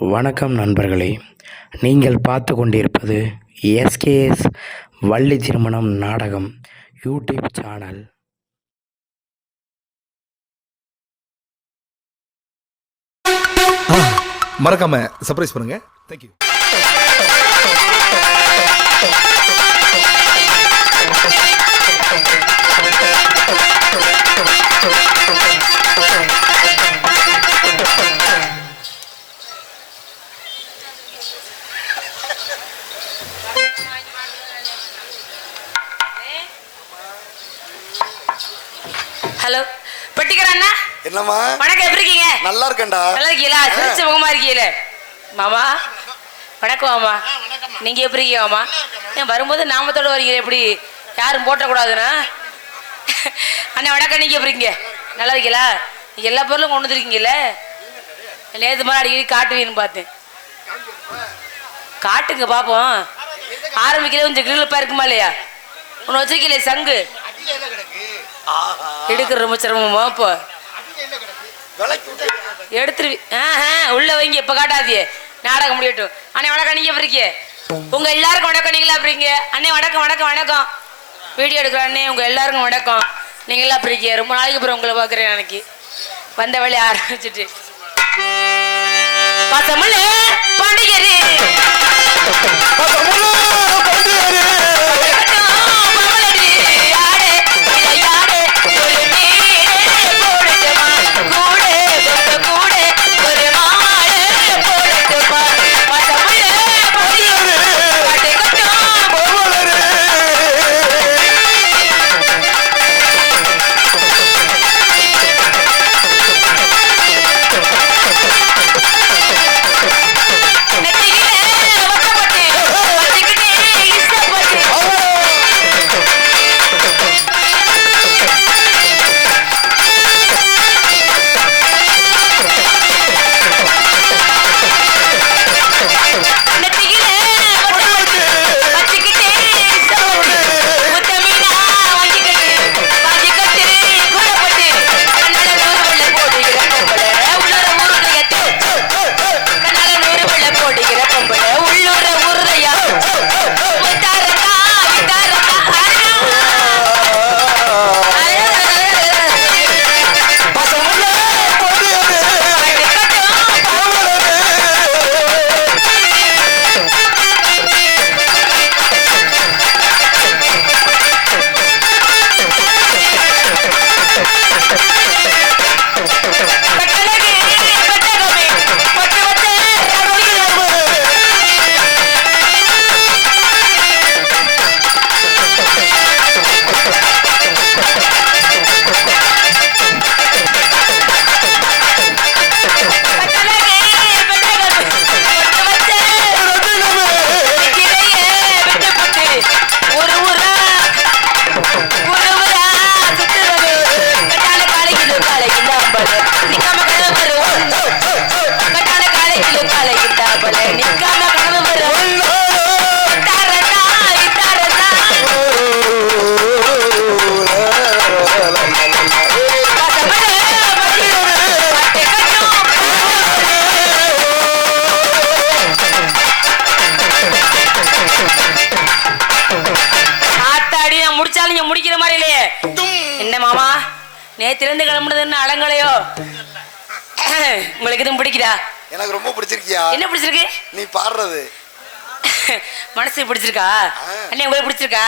வணக்கம் நண்பர்களே, நீங்கள் பார்த்து கொண்டிருப்பது எஸ்கேஎஸ் வள்ளி திருமணம் நாடகம் யூடியூப் சேனல். மறக்காம சர்ப்ரைஸ் பண்ணுங்க. தேங்க்யூ. ஹலோ பட்டிக்கற அண்ணா, என்னம்மா வணக்கம். எப்படி இருக்கீங்க? நல்லா இருக்கேன்டா. நல்லா இருக்கீங்களா? சிரிச்ச முகமா இருக்கீங்களே மாமா. வணக்கம் மாமா. நீங்க எப்படி இருக்கீங்க மாமா? ஏன் வரும்போது நாமத்தோட வரீங்க, எப்படி யாரும் போட்டக்கூடாதுண்ணா. அண்ணா வணக்கம். நீங்க எப்படி இருக்கீங்க? நல்லா இருக்கீங்களா? நீங்க எல்லா பொருளும் கொண்டு வந்துருக்கீங்கல்ல. நேற்று மாதிரி அடிக்கடி காட்டுவீன்னு பார்த்தேன். காட்டுங்க பார்ப்போம். ஆரம்பிக்கல கொஞ்சம் கிளிப்பா இருக்குமா இல்லையா? ஒன்று வச்சிருக்கீங்களே சங்கு, எடுக்கிற ரொம்ப சிரமமா? இப்போ எடுத்துருவி. உள்ள வைங்க, இப்ப காட்டாதியே, நாடகம் முடியட்டும். அண்ணே வணக்கம். நீங்க எப்படி இருக்கீங்க? உங்க எல்லாருக்கும் வணக்கம். நீங்களா அப்படிங்க? அண்ணே வணக்கம் வணக்கம் வணக்கம். வீடியோ எடுக்கிற அண்ணே உங்க எல்லாருக்கும் வணக்கம். நீங்களா அப்படி இருக்கீங்க? ரொம்ப நாளைக்கு அப்புறம் உங்களை பாக்குறேன். எனக்கு வந்த வேலையை ஆரம்பிச்சுட்டு பசமலே பாண்டிகரி முடிக்கிற மாதிரி இல்லையே. என்ன மாமா, நேத்திலிருந்து கிளம்புனதுன்னு அலங்கலையோ? உங்களுக்கு எதுவும் பிடிக்குதா? எனக்கு ரொம்ப பிடிச்சிருக்கியா? என்ன பிடிச்சிருக்கு? நீ பாடுறது மனசு பிடிச்சிருக்கா? அண்ணே உங்களுக்கு பிடிச்சிருக்கா?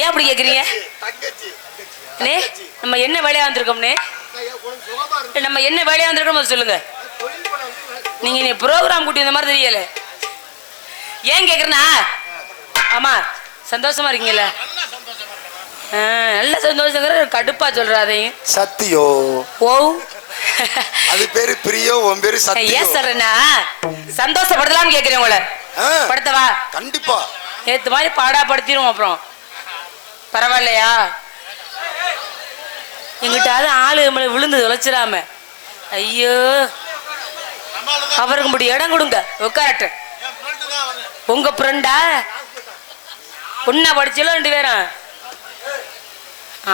ஏன் அப்படி கேக்குறீங்க? நம்ம என்ன வேலையா வந்திருக்கோம்னே? நம்ம என்ன வேலையா வந்திருக்கோம் சொல்லுங்க. நீங்க ப்ரோக்ராம் கூட்டி இந்த மாதிரி தெரியல. ஏன் கேக்குறேன்னா, ஆமா சந்தோஷமா இருக்கீங்கல்ல? நல்ல சந்தோஷம். கடுப்பா சொல்றாதையும் சத்தியோ. ஓ அது பேரு பிரியோ, உன் பேரு சத்தியோ. ஏன் சொல்றேன்னா, சந்தோஷப்படுத்தலாம்னு கேக்குறேன் உங்களை. படுத்தவா? கண்டிப்பா. நேத்து மாதிரி பாடா படுத்திரும். அப்புறம் பரவாயில்லையா? எங்கிட்டாவது ஆளு நம்மளை விழுந்து தொலைச்சிடாம. ஐயோ, அவருக்கு இப்படி இடம் கொடுங்க, உட்காரட்டு. உங்க ஃப்ரெண்டா? ஒன்னா படிச்சல ரெண்டு பேரும்?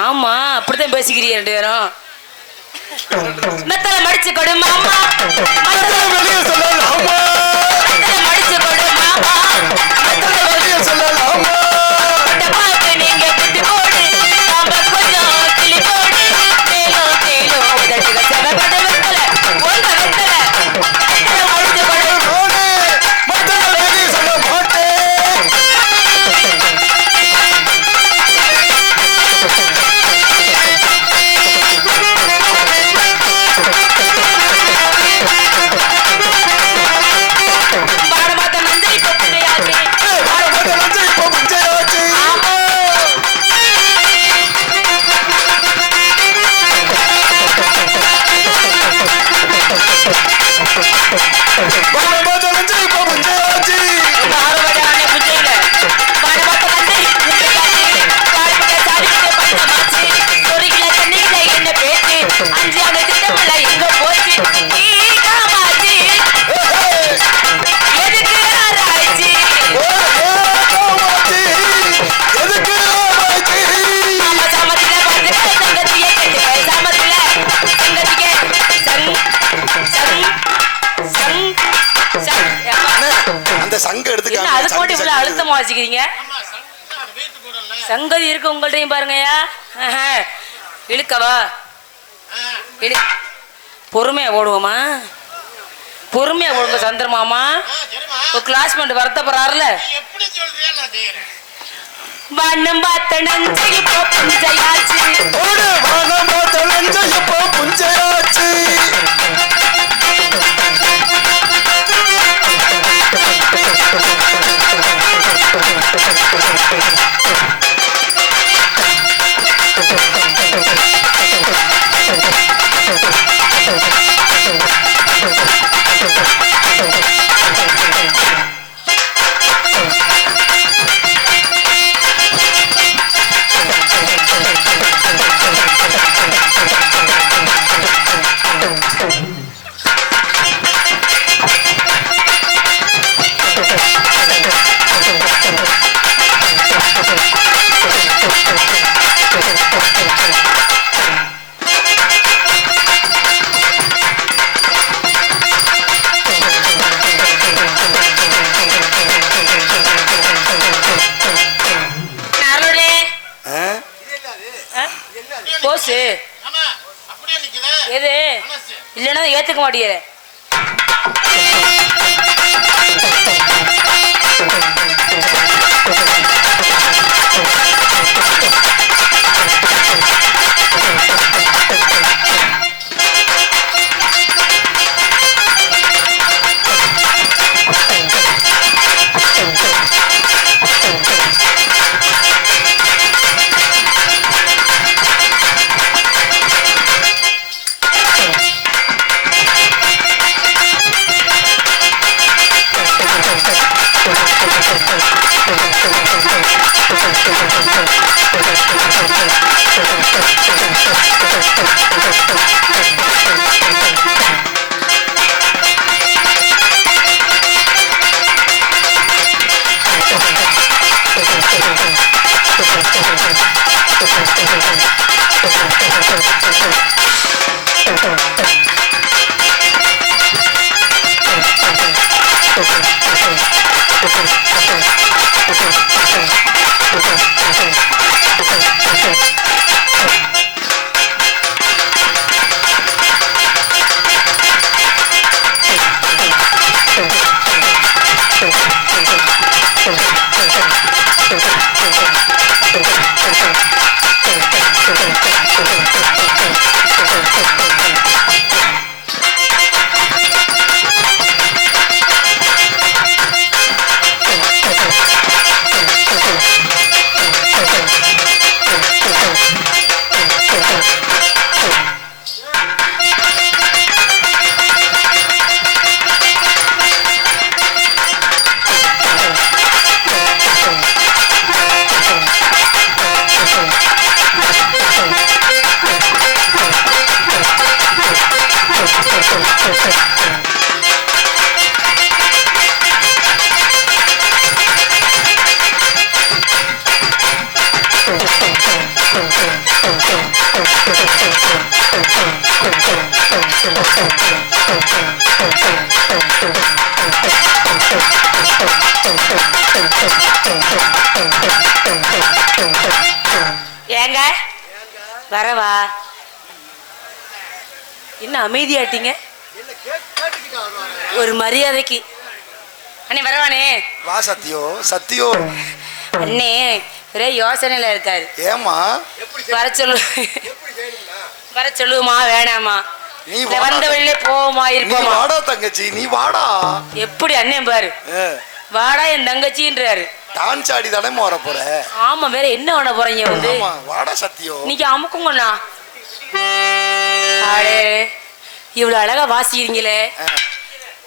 ஆமா அப்படித்தான் பேசிக்கிறீங்க ரெண்டு பேரும். மெத்தல மடிச்சு கொடு மாமா மெத்தல வெளியே சொல்லலாமா மெத்தல மடிச்சு கொடு மாமா மெத்தல வெளியே சொல்லலாமா பாட்டு நீங்க புத்தி போடு நாம கொஞ்சம் கிளி போடு மேலும் கீழும் உதட்டுக செவகட வெத்தல ஒங்க வெத்தல மெத்தல மடிச்சு கொடு போடு மெத்தல வெளியே சொல்ல மாட்டேன் பாடமாத்த நஞ்சை பொப்புடையாச்சு மெத்தல வந்து இப்போ முஞ்சையாச்சு ஆமோ மெத்தல வந்து இப்போ முஞ்சையாச்சு பாரவடானே புஜையில பாடமாத்த நஞ்சை பொப்புடையாச்சு பாடுபட்ட சாதிக்கிட்ட பட்ட மாச்சு சொரிகில தண்ணிகில என்ன பேச்சு அஞ்சாவது திட்டமல்ல எங்க போச்சு நீ காமாச்சு எதுக்கு ஆராய்ச்சி எதுக்கு ஆமாச்சி ஆமா சாமத்தில பார்த்துக்க சங்கத்திய கேட்டுக்க சாமத்தில சங்கத்திக்க சங் சங் சங் சங் அந்த சங்க என்ன எடுத்துக்காங்க அது போட்டு இவ்வளவு அழுத்தமா வச்சுக்கிறீங்க சங்கதி இருக்கு உங்கள்ட்டையும் பாருங்கய்யா இழுக்கவா இழு பொறுமையா ஓடுவோமா பொறுமையா ஓடுங்க சந்திரமாமா ஒரு கிளாஸ்மேட் வருத்தப்படுறாருல வண்ணம் பார்த்த நஞ்சை இப்போ புஞ்சையாச்சு ஓடு வானமா தொலைஞ்ச இப்போ புஞ்சையாச்சு அருளே ஆ? போசு எது இல்லைன்னா ஏத்துக்க மாட்டேங்கிற Thank you. வரவா. என்ன அமைதியாட்டீங்க? ஒரு மரியாதைக்கு. அண்ணே வரவானே. வா சத்தியோ சத்தியோ. அண்ணே ஒரே யோசனையில இருக்காரு. ஏமா வர சொல்லு. வர சொல்லுமா வேணாமா? நீ வந்த வழியிலே போவோமா நீ இருப்போமா? வாடா தங்கச்சி நீ வாடா. எப்படி அண்ணன் பாரு, வாடா என் தங்கச்சின்றாரு. டான்ஸ் ஆடி தானே வர போற. ஆமா, வேற என்ன பண்ண போறீங்க வந்து? வாடா சத்தியோ. இன்னைக்கு அமுக்குங்கண்ணா. ஆடே இவ்வளவு அழகா வாசிக்கிறீங்களே,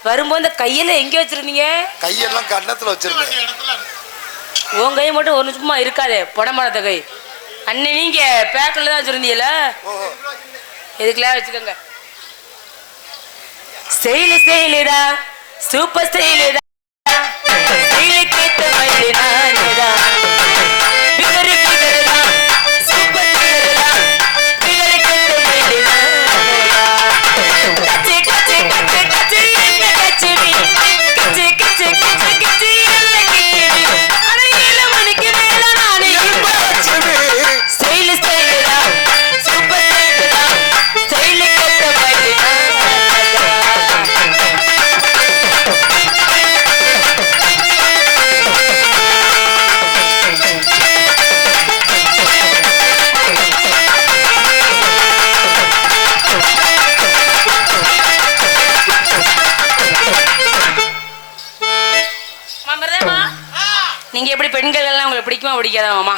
வரும்போது இந்த கையில எங்க வச்சிருந்தீங்க? கையெல்லாம் கன்னத்துல வச்சிருந்தேன். உன் கை மட்டும் ஒரு நிமிஷமா இருக்காதே, புடம்பளத்த கை. அண்ணன் நீங்க பேக்கில் தான் வச்சிருந்தீங்களா? எதுக்குலாம் வச்சுக்கோங்க. ஸ்டைலு ஸ்டைலுடா, சூப்பர் ஸ்டைலுடா, ஸ்டைலுக்கு ஏத்த மாதிரி நானுடா. பிகரு பிகருடா, சூப்பர் பிகருடா, பிகருக்கு ஏத்த மாதிரி நானுடா. கச்சி கச்சி கச்சி கச்சி என்ன கச்சிவி, கச்சி கச்சி கச்சி கச்சி என்ன கிச்சிவி. அட 7 மணிக்கு மேல நானே ஸ்டைலு ஸ்டைலுடா, சூப்பர் ஸ்டைலுடா, ஸ்டைலுக்கு ஏத்த மாதிரி நானுடா. நீங்க எப்படி பெண்கள் எல்லாம் உங்களுக்கு பிடிக்குமா பிடிக்காதா மாமா?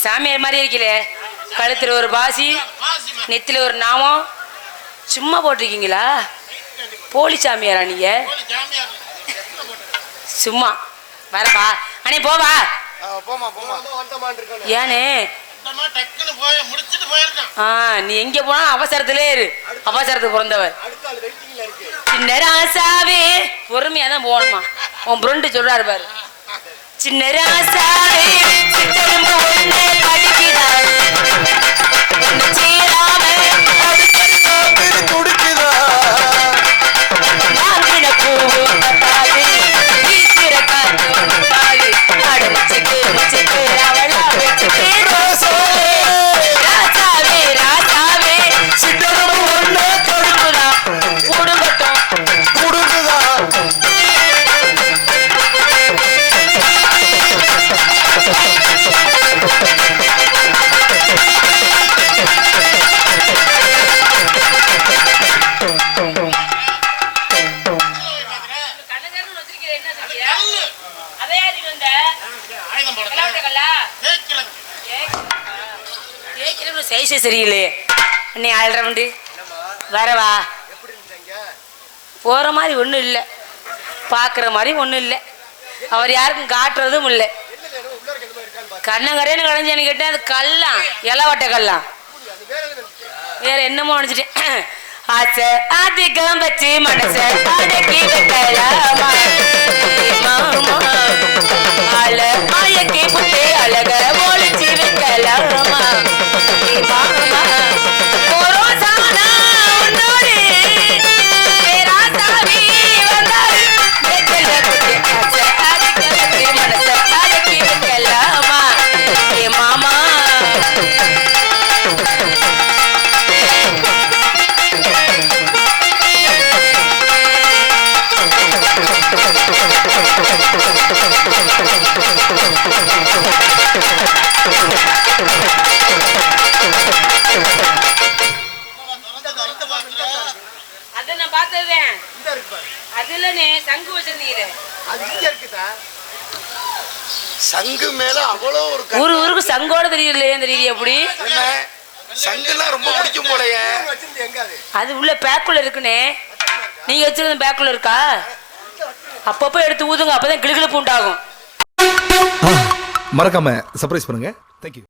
சாமியார் மாதிரி இருக்கீங்களே, கழுத்துல ஒரு பாசி, நெத்தில ஒரு நாமம், சும்மா போட்டிருக்கீங்களா? போலி சாமியாரா நீங்க? சும்மா வரப்பா அண்ணே போவா. ஏனே நீ எங்க போனா அவசரத்திலே இரு. அவசரத்துக்கு பிறந்தவர். சின்ன ராசாவே பொறுமையா தான் போகணுமா? உன் புரண்டு சொல்றாரு பாரு. சின்ன ராசாவே சித்தரும்பு ஒண்ணு கடிக்கிறார், ஒண்ணு சீராம துடிக்குதா. வாங்கின பூவு பத்தாது, வீசுற காத்து பத்தாது, அட முச்சுக்கு முச்சுக்கு அவளா வச்சுக்கு. ராசாவே ராசாவே சித்தரும்பு ஒண்ணு கொடுக்குதா கொடுக்கட்டும். குடுக்குதா. சரியில்லையே அண்ணே. ஆள்றவண்டு வரவா. போற மாதிரி ஒன்றும் இல்லை, பார்க்குற மாதிரி ஒன்றும் இல்லை, அவர் யாருக்கும் காட்டுறதும் இல்லை. கண்ணங்கரைன்னு கடைஞ்சான்னு கேட்டேன். அது கல்லாம், இலவட்ட கல்லாம். வேற என்னமோ நினைச்சிட்டேன். ஆசை அதிகம் வச்சு மனசை அடக்கி வைக்கலாமா மாமா, ஆள மாயக்கி புட்டு அழக ஒளிச்சு வைக்கலாமா மாமா. கொரோசானா உன்னோடு ராசாவி வந்தாரு, நெத்தில புட்டு ஆசை அதிகம் வச்சு மனசை அடக்கி வைக்கலாமா மாமா. அது நான் பார்த்ததுதான். அதுலனே சங்கு வச்சிருந்தீங்களே, சங்கு மேல அவ்வளோ ஒரு ஊரு ஊருக்கு சங்கோட தெரியலையே இந்த ரீதி. எப்படி என்ன சங்குலாம் ரொம்ப பிடிக்கும் போலயே. அது உள்ள பேக்குள்ள இருக்குனே. நீங்க வச்சிருந்த பேக்குள்ள இருக்கா? அப்பப்போ எடுத்து ஊதுங்க, அப்பதான் கிளுகிளுப்பு உண்டாகும். மறக்காம சர்ப்ரைஸ் பண்ணுங்க. தேங்க்யூ.